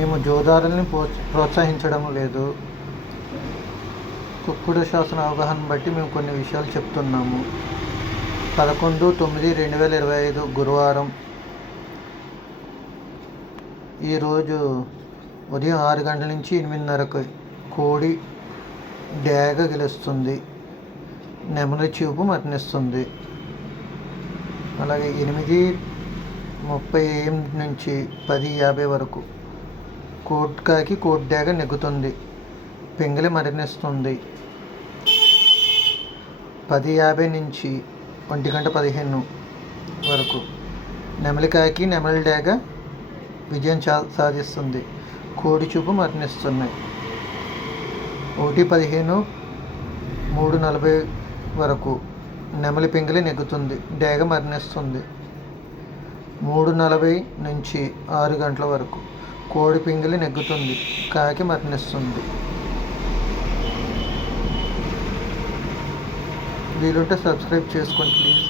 మేము జోదారుల్ని ప్రోత్సహించడం లేదు. కుక్కుడు శాసన అవగాహన బట్టి మేము కొన్ని విషయాలు చెప్తున్నాము. పదకొండు తొమ్మిది రెండు వేల ఇరవై ఐదు గురువారం. ఈరోజు ఉదయం ఆరు గంటల నుంచి ఎనిమిదిన్నరకు కోడి డేగ గెలుస్తుంది. నెమలి చూపు మరణిస్తుంది. అలాగే ఎనిమిది ముప్పై ఎనిమిది నుంచి పది యాభై వరకు. కోట్కాకి కోట్డాగ నెగ్గుతుంది. పింగళి మరణిస్తుంది. పది యాభై నుంచి ఒంటి గంట పదిహేను వరకు నెమలికాయకి నెమలి డేగ విజయం చా సాధిస్తుంది. కోడి చూపు మరణిస్తున్నాయి. ఒకటి పదిహేను మూడు నలభై వరకు నెమలి పింగళి నెగ్గుతుంది. డేగ మరణిస్తుంది. మూడు నలభై నుంచి ఆరు గంటల వరకు కోడి పింగిలి నెగ్గుతుంది కాకి మరణిస్తుంది. వీలుంటే సబ్స్క్రైబ్ చేసుకోండి ప్లీజ్.